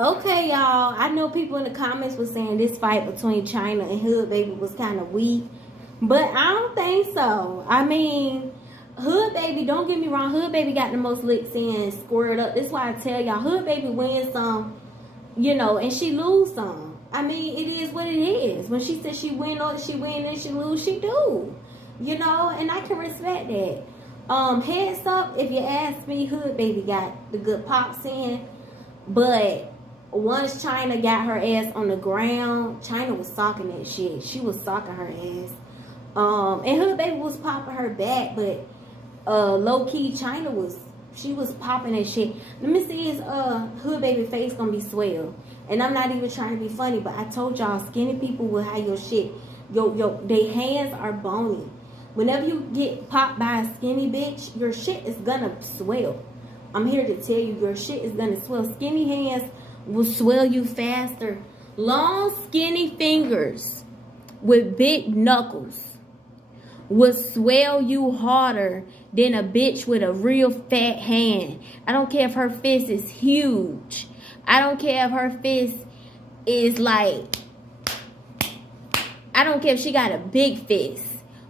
Okay, y'all. I know people in the comments were saying this fight between China and Hood Baby was kind of weak, but I don't think so. I mean, Hood Baby, don't get me wrong, Hood Baby got the most licks in, squared up. That's why I tell y'all, Hood Baby wins some, and she lose some. I mean, it is what it is. When she says she win or she win and she lose, she do. And I can respect that. Heads up, if you ask me, Hood Baby got the good pops in, but once China got her ass on the ground, China was socking that shit. She was socking her ass. And Hood Baby was popping her back, but low key China was popping that shit. Let me see his Hood Baby face gonna be swell. And I'm not even trying to be funny, but I told y'all skinny people will have your shit. Their hands are bony. Whenever you get popped by a skinny bitch, your shit is gonna swell. I'm here to tell you, your shit is gonna swell. Skinny hands will swell you faster. Long skinny fingers with big knuckles will swell you harder than a bitch with a real fat hand. I don't care if her fist is huge. I don't care if her fist is like, I don't care if she got a big fist.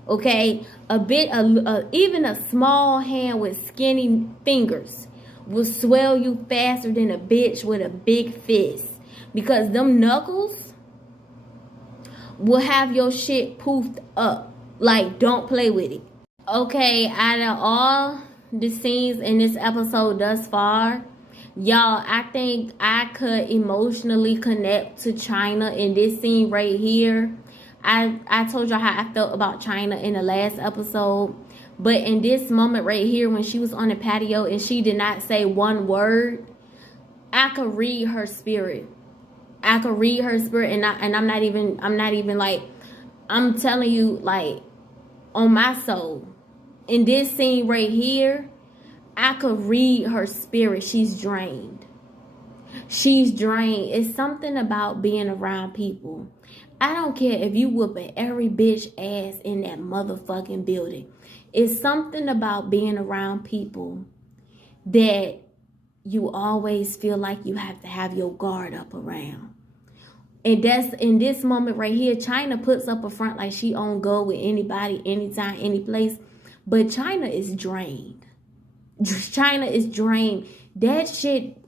Okay, even a small hand with skinny fingers will swell you faster than a bitch with a big fist, because them knuckles will have your shit poofed up. Like, don't play with it. Okay, out of all the scenes in this episode thus far, y'all, I think I could emotionally connect to China in this scene right here. I told y'all how I felt about China in the last episode. But in this moment right here, when she was on the patio and she did not say one word, I could read her spirit. I could read her spirit, and I'm not even like, I'm telling you, like, on my soul. In this scene right here, I could read her spirit. She's drained. She's drained. It's something about being around people. I don't care if you whooping every bitch ass in that motherfucking building. It's something about being around people that you always feel like you have to have your guard up around. And that's in this moment right here. China puts up a front like she on go with anybody, anytime, any place. But China is drained. China is drained. That shit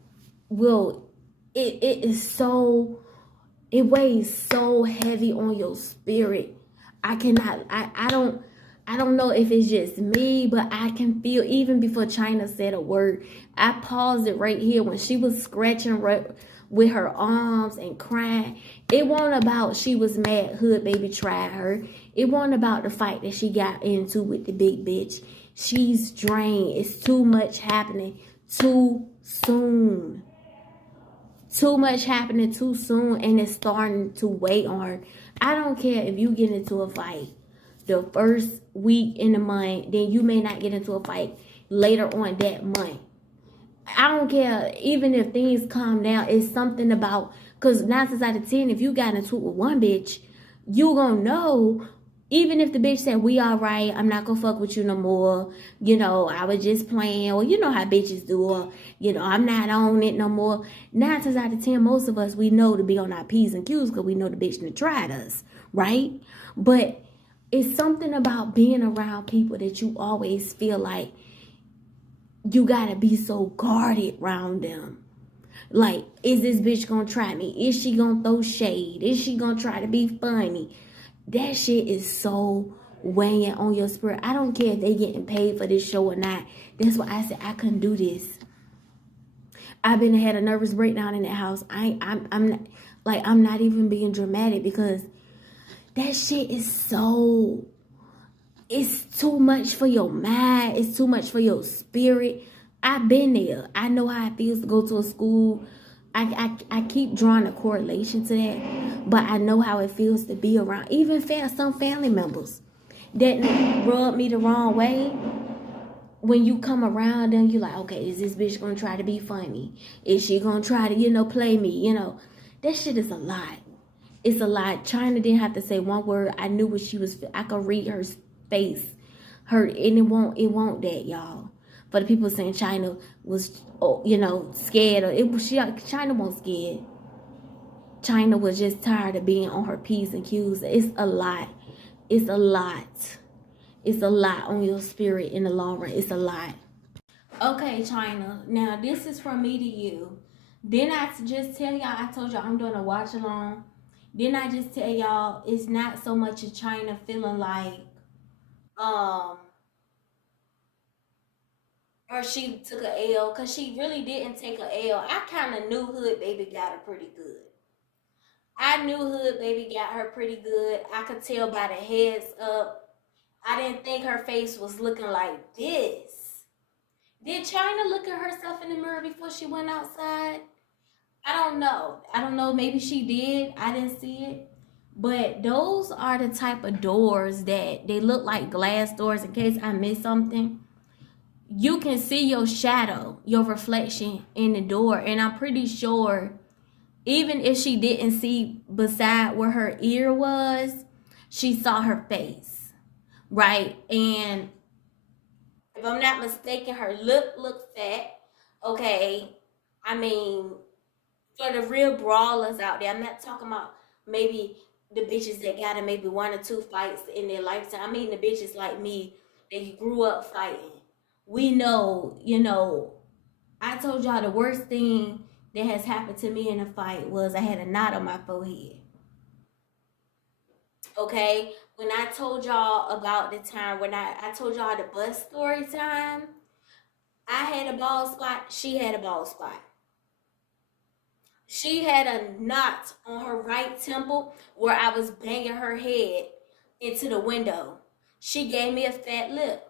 it weighs so heavy on your spirit. I don't know if it's just me, but I can feel, even before China said a word, I paused it right here when she was scratching with her arms and crying. It wasn't about she was mad Hood Baby tried her. It wasn't about the fight that she got into with the big bitch. She's drained. It's too much happening too soon. Too much happening too soon, and it's starting to weigh on her. I don't care if you get into a fight the first week in the month, then you may not get into a fight later on that month. I don't care, even if things calm down. It's something about, because 9 times out of 10, if you got into it with one bitch, you gonna know. Even if the bitch said, we all right, I'm not gonna fuck with you no more, I was just playing, or you know how bitches do, or I'm not on it no more. 9 times out of 10, most of us, we know to be on our P's and Q's because we know the bitch that tried us, right? But it's something about being around people that you always feel like you gotta be so guarded around them. Like, is this bitch gonna try me? Is she gonna throw shade? Is she gonna try to be funny? That shit is so weighing on your spirit. I don't care if they getting paid for this show or not. That's why I said I couldn't do this. I've had a nervous breakdown in that house. I'm not even being dramatic, because that shit is it's too much for your mind. It's too much for your spirit. I've been there. I know how it feels to go to a school. I keep drawing a correlation to that, but I know how it feels to be around even some family members that rub me the wrong way. When you come around them, you're like, okay, is this bitch gonna try to be funny? Is she gonna try to, play me? That shit is a lot. It's a lot. China didn't have to say one word. I knew what she was. I could read her face, and it won't that, y'all. For the people saying China was, scared, or China wasn't scared. China was just tired of being on her P's and Q's. It's a lot. It's a lot. It's a lot on your spirit in the long run. It's a lot. Okay, China. Now this is from me to you. Didn't I just tell y'all? I told y'all I'm doing a watch along. Didn't I just tell y'all it's not so much of China feeling like um or she took a L, because she really didn't take a L. I kind of knew Hood Baby got her pretty good. I knew Hood Baby got her pretty good. I could tell by the heads up. I didn't think her face was looking like this. Did China look at herself in the mirror before she went outside? I don't know. I don't know. Maybe she did. I didn't see it. But those are the type of doors that they look like glass doors in case I missed something. You can see your shadow, your reflection in the door. And I'm pretty sure even if she didn't see beside where her ear was, she saw her face, right? And if I'm not mistaken, her lip looked fat. Okay, I mean, for the real brawlers out there, I'm not talking about maybe the bitches that got in maybe 1 or 2 fights in their lifetime. I mean the bitches like me that grew up fighting. We know, I told y'all the worst thing that has happened to me in a fight was I had a knot on my forehead. Okay? When I told y'all about the time when I told y'all the bus story time, I had a bald spot, she had a bald spot. She had a knot on her right temple where I was banging her head into the window. She gave me a fat lip.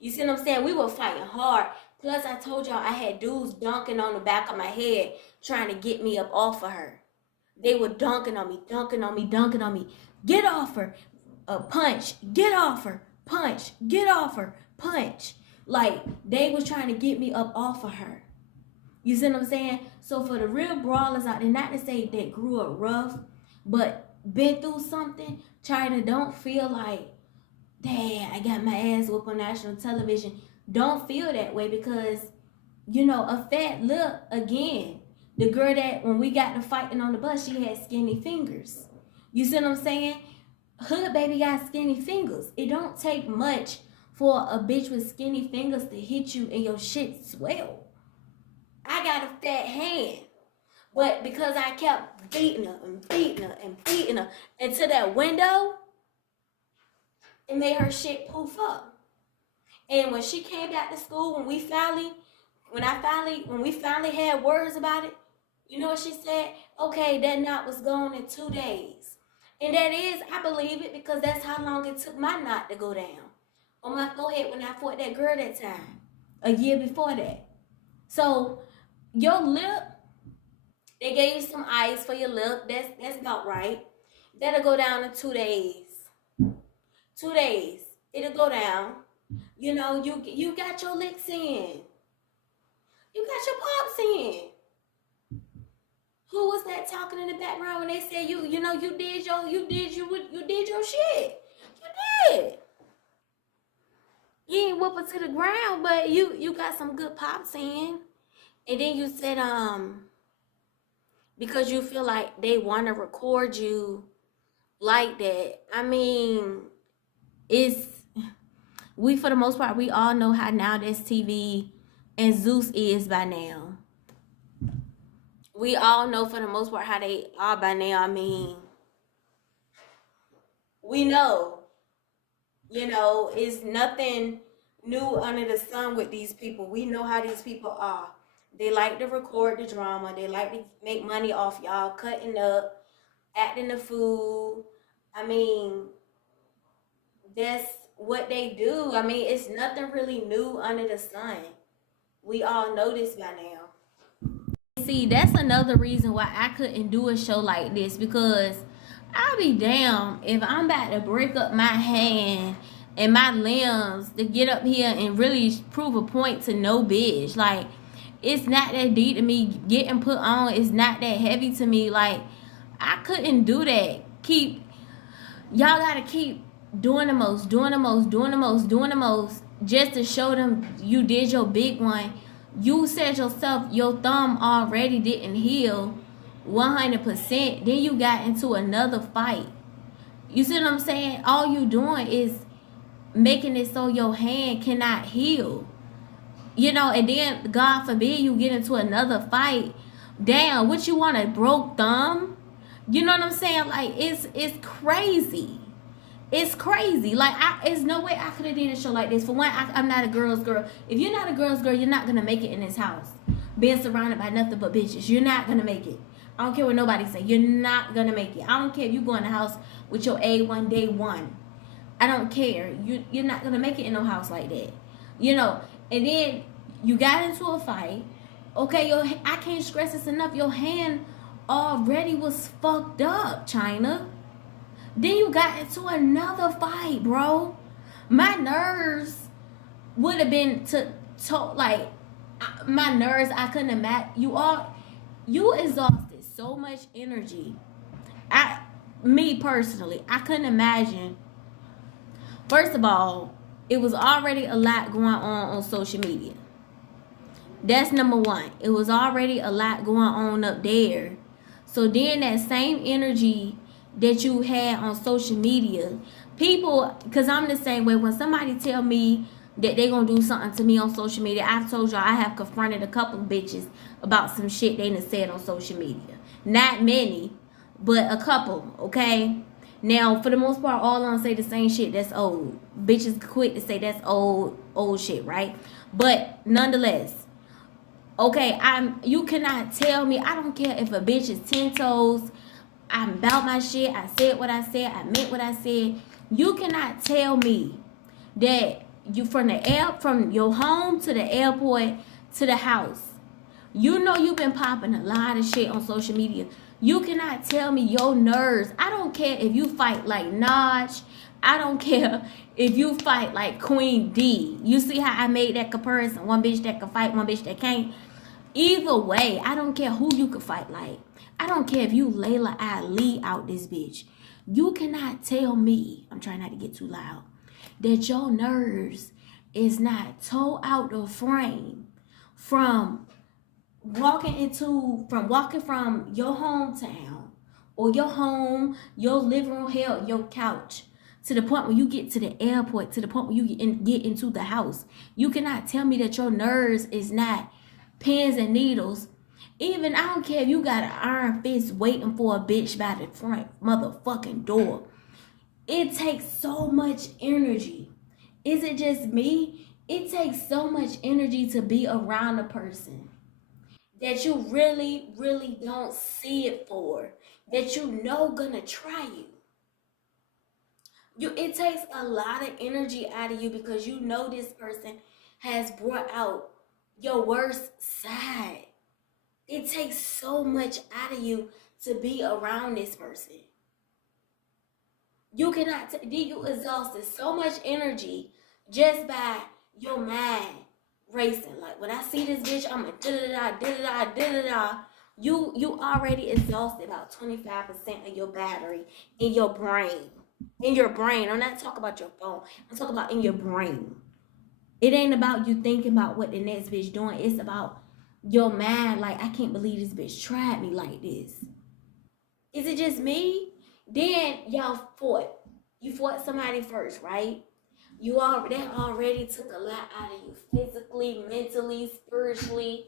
You see what I'm saying? We were fighting hard. Plus, I told y'all I had dudes dunking on the back of my head trying to get me up off of her. They were dunking on me, dunking on me, dunking on me. Get off her. Punch. Get off her. Punch. Get off her. Punch. Like, they was trying to get me up off of her. You see what I'm saying? So for the real brawlers out there, not to say that grew up rough, but been through something, China, don't feel like, dang, I got my ass whooped on national television. Don't feel that way because, a fat lip, again, the girl that when we got to fighting on the bus, she had skinny fingers. You see what I'm saying? Hood Baby got skinny fingers. It don't take much for a bitch with skinny fingers to hit you and your shit swell. I got a fat hand. But because I kept beating her and beating her and beating her into that window, it made her shit poof up. And when she came back to school, when we finally had words about it, you know what she said? Okay, that knot was gone in 2 days. And that is, I believe it, because that's how long it took my knot to go down on my forehead when I fought that girl that time, a year before that. So your lip, they gave you some ice for your lip. That's about right. That'll go down in 2 days. 2 days. It'll go down. You got your licks in. You got your pops in. Who was that talking in the background when they said you did your shit? You did. You ain't whoop it to the ground, but you got some good pops in. And then you said because you feel like they want to record you like that. I mean, we for the most part, we all know how now this TV and Zeus is by now. We all know for the most part how they are by now. I mean, we know, it's nothing new under the sun with these people. We know how these people are. They like to record the drama. They like to make money off y'all cutting up, acting the fool. I mean, that's what they do. I mean, it's nothing really new under the sun. We all know this by now. See, that's another reason why I couldn't do a show like this, because I'll be damned if I'm about to break up my hand and my limbs to get up here and really prove a point to no bitch. Like, it's not that deep to me. Getting put on is not that heavy to me. Like, I couldn't do that. Y'all gotta keep doing the most, doing the most, doing the most, doing the most, just to show them you did your big one. You said yourself your thumb already didn't heal 100%. Then you got into another fight. You see what I'm saying? All you doing is making it so your hand cannot heal. You know, and then God forbid you get into another fight. Damn, what you want, a broke thumb? You know what I'm saying? Like, it's crazy. It's crazy. Like, it's no way I could have did a show like this. For one, I'm not a girl's girl. If you're not a girl's girl, you're not gonna make it in this house. Being surrounded by nothing but bitches, you're not gonna make it. I don't care what nobody say. You're not gonna make it. I don't care if you go in the house with your A1 day one. I don't care. You're not gonna make it in no house like that. You know. And then you got into a fight. Okay, I can't stress this enough. Your hand already was fucked up, China. Then you got into another fight, bro. My nerves would have been like my nerves. I couldn't imagine. You exhausted so much energy. Me personally, I couldn't imagine. First of all, it was already a lot going on social media. That's number one. It was already a lot going on up there. So then that same energy that you had on social media, people, because I'm the same way. When somebody tell me that they gonna do something to me on social media, I've told y'all I have confronted a couple of bitches about some shit they done said on social media. Not many, but a couple, okay? Now, for the most part, all of them say the same shit that's old. Bitches quick to say that's old shit, right? But nonetheless, okay, you cannot tell me. I don't care if a bitch is 10 toes. I'm about my shit. I said what I said. I meant what I said. You cannot tell me that you from your home to the airport to the house. You know you've been popping a lot of shit on social media. You cannot tell me your nerves. I don't care if you fight like Naj. I don't care if you fight like Queen D. You see how I made that comparison? One bitch that can fight, one bitch that can't. Either way, I don't care who you could fight like. I don't care if you Layla Ali out this bitch. You cannot tell me, I'm trying not to get too loud, that your nerves is not toe out the frame from walking from your hometown or your home, your living room, hell, your couch, to the point where you get to the airport, to the point where you get into the house. You cannot tell me that your nerves is not pins and needles. Even, I don't care if you got an iron fist waiting for a bitch by the front motherfucking door. It takes so much energy. Is it just me? It takes so much energy to be around a person that you really, really don't see it for, that you know gonna try you. It takes a lot of energy out of you because you know this person has brought out your worst side. It takes so much out of you to be around this person. You cannot, you exhausted so much energy just by your mind racing. Like, when I see this bitch, I'm a da-da-da. You already exhausted about 25% of your battery in your brain. In your brain. I'm not talking about your phone. I'm talking about in your brain. It ain't about you thinking about what the next bitch doing. It's about your mind. Like, I can't believe this bitch tried me like this. Is it just me? Then y'all fought. You fought somebody first, right? That already took a lot out of you, physically, mentally, spiritually,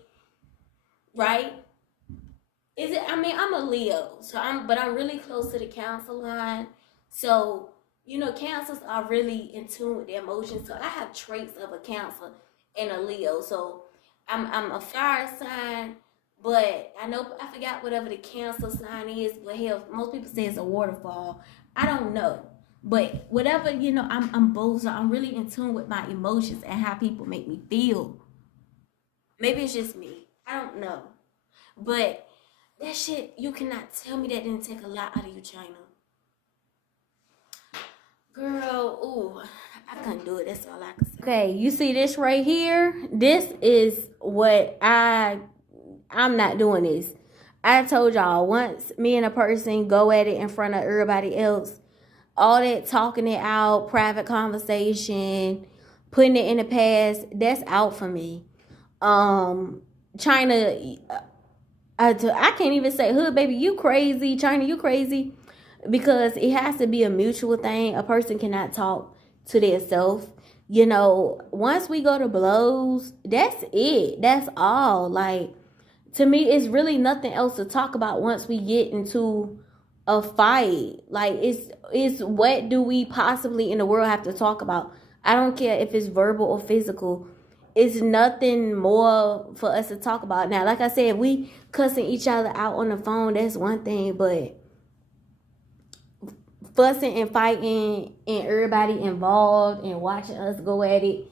right? Is it? I mean, I'm a Leo, but I'm really close to the Cancer line. So, Cancers are really in tune with their emotions. So I have traits of a Cancer and a Leo. So I'm a fire sign, but I forgot whatever the Cancer sign is. But hell, most people say it's a waterfall. I don't know. But whatever, I'm both. So I'm really in tune with my emotions and how people make me feel. Maybe it's just me. I don't know. But that shit, you cannot tell me that didn't take a lot out of you, China. Girl, ooh, I couldn't do it. That's all I could say. Okay, you see this right here? This is what I'm not doing this. I told y'all, once me and a person go at it in front of everybody else, all that talking it out, private conversation, putting it in the past, that's out for me. China, I can't even say, hood baby, you crazy. China, you crazy. Because it has to be a mutual thing. A person cannot talk to their self. You know, once we go to blows, that's it. That's all. Like, to me, it's really nothing else to talk about once we get into a fight. Like, it's what do we possibly in the world have to talk about? I don't care if it's verbal or physical. It's nothing more for us to talk about. Now, like I said, we cussing each other out on the phone, that's one thing, but fussing and fighting and everybody involved and watching us go at it,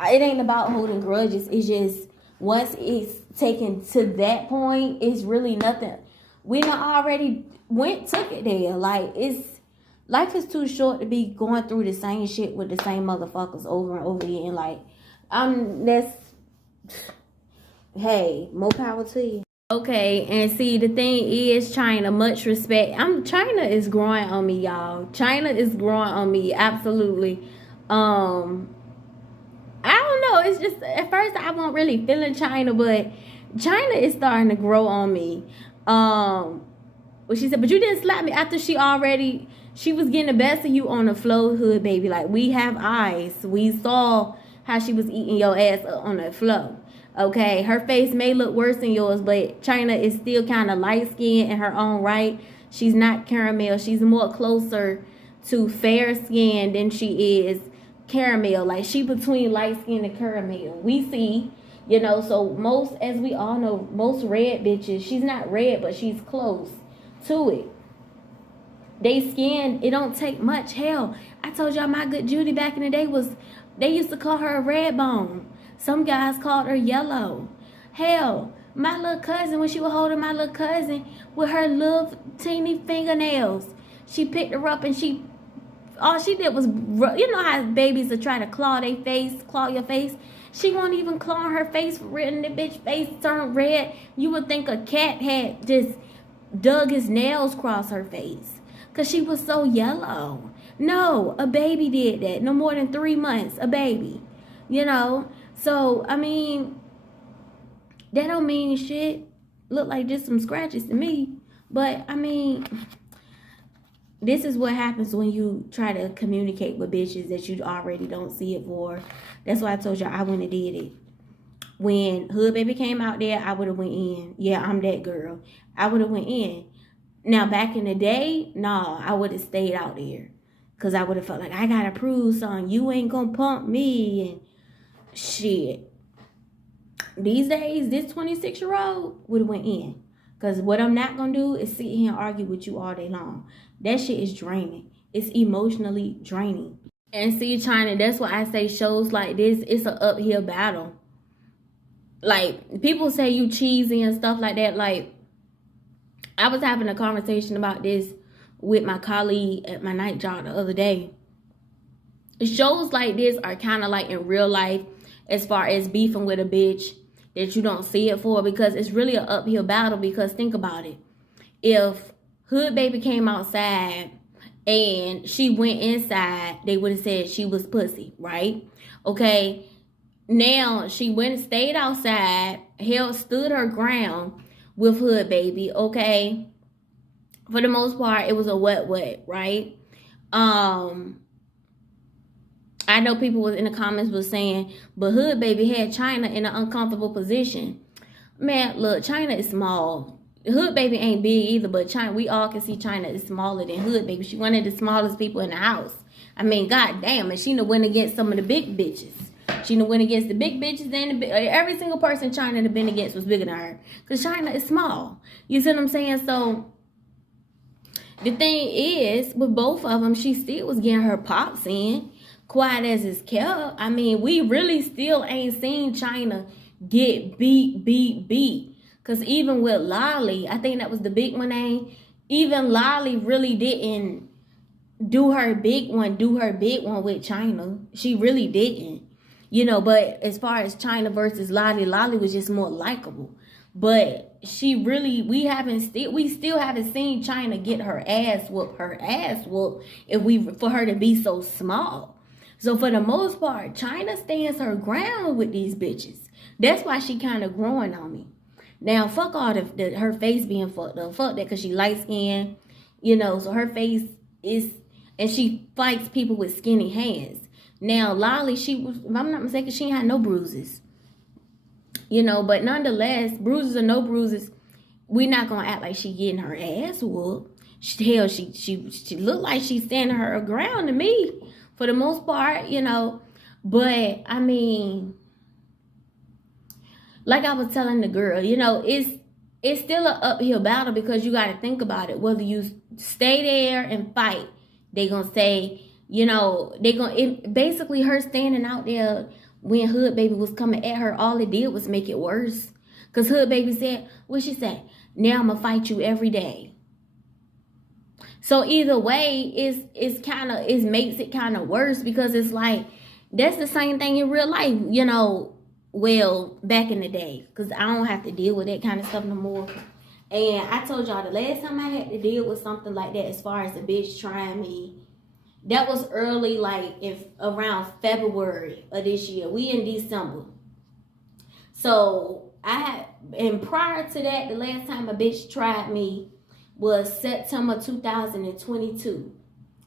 it ain't about holding grudges. It's just once it's taken to that point, it's really nothing. We done already took it there. Like, life is too short to be going through the same shit with the same motherfuckers over and over again. Like, hey, more power to you. Okay, and see, the thing is, China, much respect. China is growing on me, y'all. China is growing on me, absolutely. I don't know. It's just, at first I wasn't really feeling China, but China is starting to grow on me. Well, she said, but you didn't slap me after she was getting the best of you on the floor, hood baby. Like, we have eyes. We saw how she was eating your ass on the floor. Okay, her face may look worse than yours, but China is still kind of light-skinned in her own right. She's not caramel. She's more closer to fair-skinned than she is caramel. Like, she between light-skinned and caramel. We see, you know, so as we all know, most red bitches, she's not red, but she's close to it. They skin, it don't take much. Hell, I told y'all my good Judy back in the day they used to call her a red bone. Some guys called her yellow. Hell, my little cousin, when she was holding my little cousin with her little teeny fingernails, she picked her up and all she did was, you know how babies are trying to claw your face? She won't even claw her face for real, and the bitch face turned red. You would think a cat had just dug his nails across her face because she was so yellow. No, a baby did that. No more than 3 months, a baby. You know? So, I mean, that don't mean shit. Look like just some scratches to me. But, I mean, this is what happens when you try to communicate with bitches that you already don't see it for. That's why I told you I wouldn't have did it. When Hood Baby came out there, I would have went in. Yeah, I'm that girl. I would have went in. Now, back in the day, nah, I would have stayed out there. Because I would have felt like, I got to prove something. You ain't going to pump me. And shit. These days, this 26-year-old would have went in. Because what I'm not going to do is sit here and argue with you all day long. That shit is draining. It's emotionally draining. And see, China, that's why I say shows like this, it's an uphill battle. Like, people say you cheesy and stuff like that. Like, I was having a conversation about this with my colleague at my night job the other day. Shows like this are kind of like in real life as far as beefing with a bitch that you don't see it for, because it's really an uphill battle. Because think about it. If Hood Baby came outside and she went inside, they would have said she was pussy, right? Okay. Now she went and stayed outside, stood her ground with Hood Baby, okay? For the most part, it was a wet, right? I know people was in the comments was saying, but Hood Baby had China in an uncomfortable position. Man, look, China is small. Hood Baby ain't big either, but China, we all can see China is smaller than Hood Baby. She one of the smallest people in the house. I mean, goddamn, and she done went against some of the big bitches. She done went against the big bitches, and every single person China done been against was bigger than her. Because China is small. You see what I'm saying? So, the thing is, with both of them, she still was getting her pops in. Quiet as it's kept. I mean, we really still ain't seen China get beat. Because even with Lolly, I think that was the big one name. Even Lolly really didn't do her big one with China. She really didn't. You know, but as far as China versus Lolly, Lolly was just more likable. But she really, we still haven't seen China get her ass whooped for her to be so small. So for the most part, China stands her ground with these bitches. That's why she kind of growing on me. Now, fuck all her face being fucked up. Fuck that, because she light skinned, so her face is, and she fights people with skinny hands. Now, Lolly, if I'm not mistaken, she ain't had no bruises. But nonetheless, bruises or no bruises, we not gonna act like she getting her ass whooped. Hell, she looked like she's standing her ground to me, for the most part, But I mean, like I was telling the girl, it's still an uphill battle, because you got to think about it. Whether you stay there and fight, they gonna say, basically her standing out there when Hood Baby was coming at her, all it did was make it worse. Because Hood Baby said, what she said? Now I'm gonna fight you every day. So either way, it makes it kind of worse, because it's like, that's the same thing in real life, well, back in the day, because I don't have to deal with that kind of stuff no more. And I told y'all the last time I had to deal with something like that, as far as a bitch trying me, that was early, like around February of this year. We in December. So and prior to that, the last time a bitch tried me was September 2022,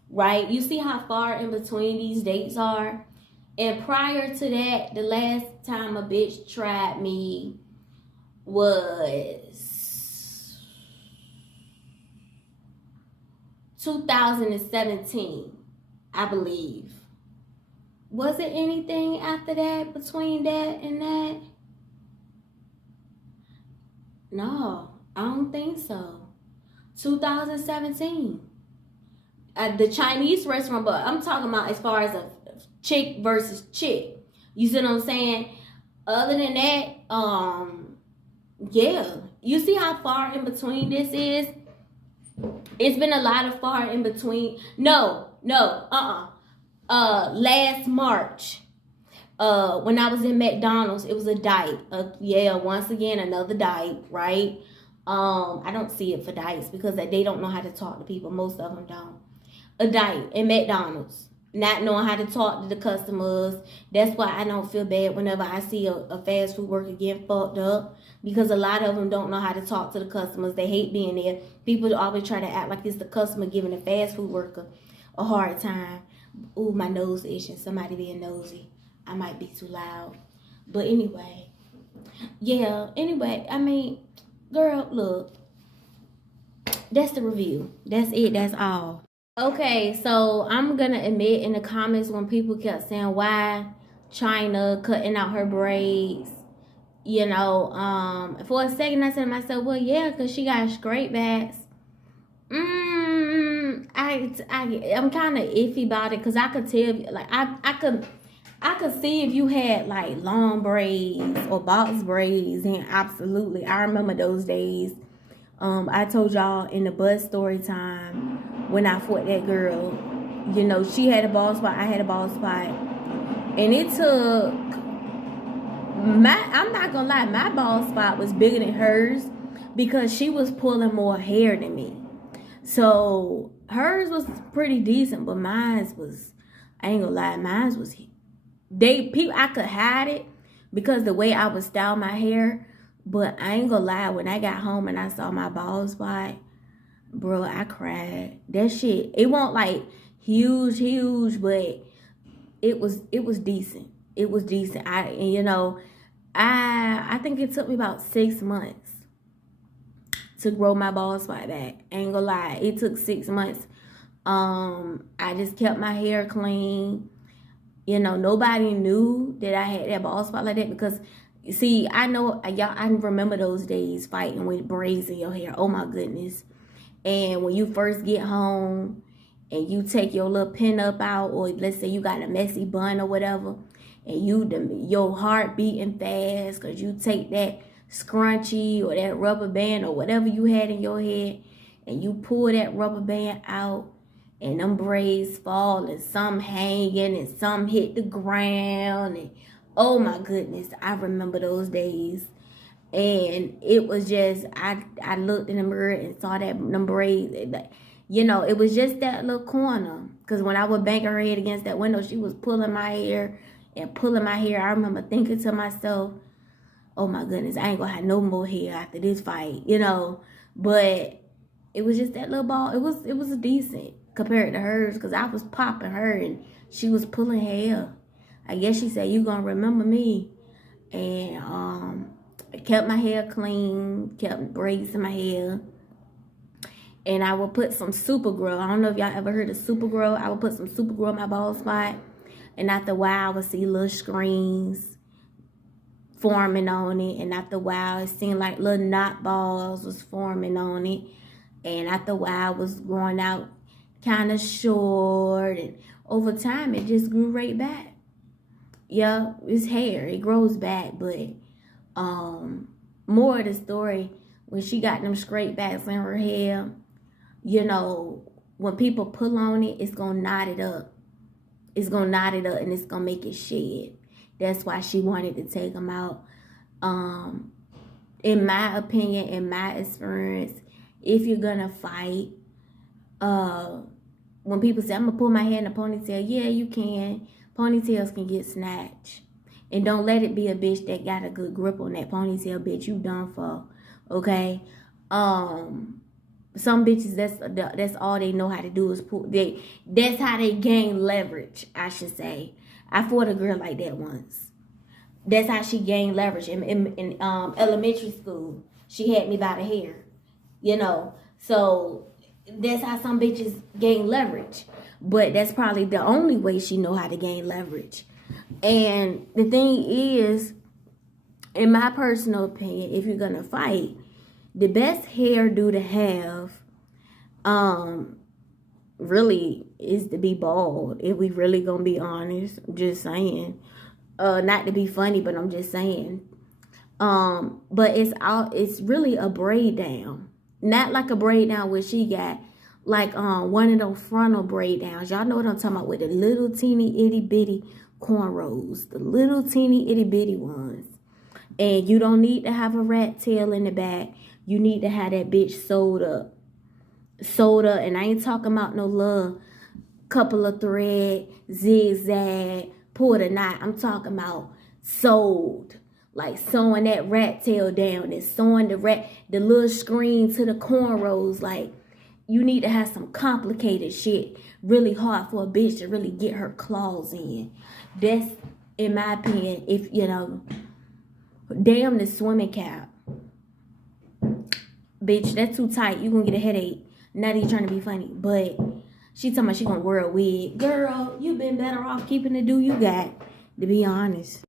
right? You see how far in between these dates are? And prior to that, the last time a bitch tried me was 2017, I believe. Was it anything after that, between that and that? No, I don't think so. 2017. The Chinese restaurant, but I'm talking about as far as a chick versus chick. You see what I'm saying? Other than that, yeah. You see how far in between this is? It's been a lot of far in between. Last March, when I was in McDonald's, it was a date. Once again, another date, right? I don't see it for diets, because they don't know how to talk to people. Most of them don't. A date in McDonald's, not knowing how to talk to the customers. That's why I don't feel bad whenever I see a fast food worker getting fucked up, because a lot of them don't know how to talk to the customers. They hate being there. People always try to act like it's the customer giving a fast food worker a hard time. Ooh, my nose itching. Somebody being nosy. I might be too loud. But anyway. I mean, girl, look. That's the review. That's it. That's all. Okay, so I'm gonna admit, in the comments when people kept saying why China cutting out her braids, for a second I said to myself, well, yeah, because she got straight backs. I'm kind of iffy about it, because I could tell, like, I could see if you had like long braids or box braids, and absolutely, I remember those days. I told y'all in the bus story time, when I fought that girl, she had a bald spot, I had a bald spot, and it took I'm not gonna lie, my bald spot was bigger than hers, because she was pulling more hair than me. So hers was pretty decent, but mine was, I ain't gonna lie, mine was, I could hide it because the way I would style my hair. But I ain't gonna lie, when I got home and I saw my bald spot, bro, I cried. That shit, it wasn't like huge, but it was decent. It was decent. I think it took me about 6 months to grow my bald spot back. I ain't gonna lie, it took 6 months. I just kept my hair clean. Nobody knew that I had that bald spot like that, because see, I know y'all, I remember those days fighting with braids in your hair. Oh my goodness. And when you first get home and you take your little pin up out, or let's say you got a messy bun or whatever, and your heart beating fast because you take that scrunchie or that rubber band or whatever you had in your head, and you pull that rubber band out, and them braids fall, and some hanging and some hit the ground, and oh my goodness, I remember those days. And it was just, I looked in the mirror and saw that them braids. You know, it was just that little corner. Because when I would bang her head against that window, she was pulling my hair and pulling my hair. I remember thinking to myself, oh my goodness, I ain't gonna have no more hair after this fight, you know. But it was just that little ball. It was decent compared to hers, because I was popping her and she was pulling hair. I guess she said, you gonna remember me. And I kept my hair clean, kept braids in my hair. And I would put some Supergirl. I don't know if y'all ever heard of Supergirl. I would put some Supergirl in my bald spot. And after a while, I would see little screens forming on it. And after a while, it seemed like little knot balls was forming on it. And after a while, it was growing out kind of short. And over time, it just grew right back. Yeah, it's hair. It grows back. But more of the story, when she got them straight backs in her hair, you know, when people pull on it, it's going to knot it up. It's going to knot it up and it's going to make it shed. That's why she wanted to take them out. In my opinion, in my experience, if you're going to fight, when people say, I'm going to pull my hair in a ponytail, yeah, you can. Ponytails can get snatched. And don't let it be a bitch that got a good grip on that ponytail, bitch. You done for, okay? Some bitches, that's all they know how to do is pull. That's how they gain leverage, I should say. I fought a girl like that once. That's how she gained leverage in elementary school. She had me by the hair, you know. So that's how some bitches gain leverage. But that's probably the only way she know how to gain leverage. And the thing is, in my personal opinion, if you're gonna fight, the best hairdo to have, really is to be bald. If we really gonna be honest, I'm just saying. Not to be funny, but I'm just saying. But it's really a braid down, not like a braid down where she got like one of those frontal braid downs. Y'all know what I'm talking about, with the little teeny itty bitty cornrows, the little teeny itty bitty ones. And you don't need to have a rat tail in the back. You need to have that bitch sewed up. And I ain't talking about no little couple of thread, zigzag, pull the knot. I'm talking about sewed. Like sewing that rat tail down and sewing the little screen to the cornrows. Like, you need to have some complicated shit really hard for a bitch to really get her claws in. That's, in my opinion, if, you know, damn the swimming cap. Bitch, that's too tight. You gonna get a headache. Not even trying to be funny. But she talking about she gonna wear a wig. Girl, you been better off keeping the do you got, to be honest.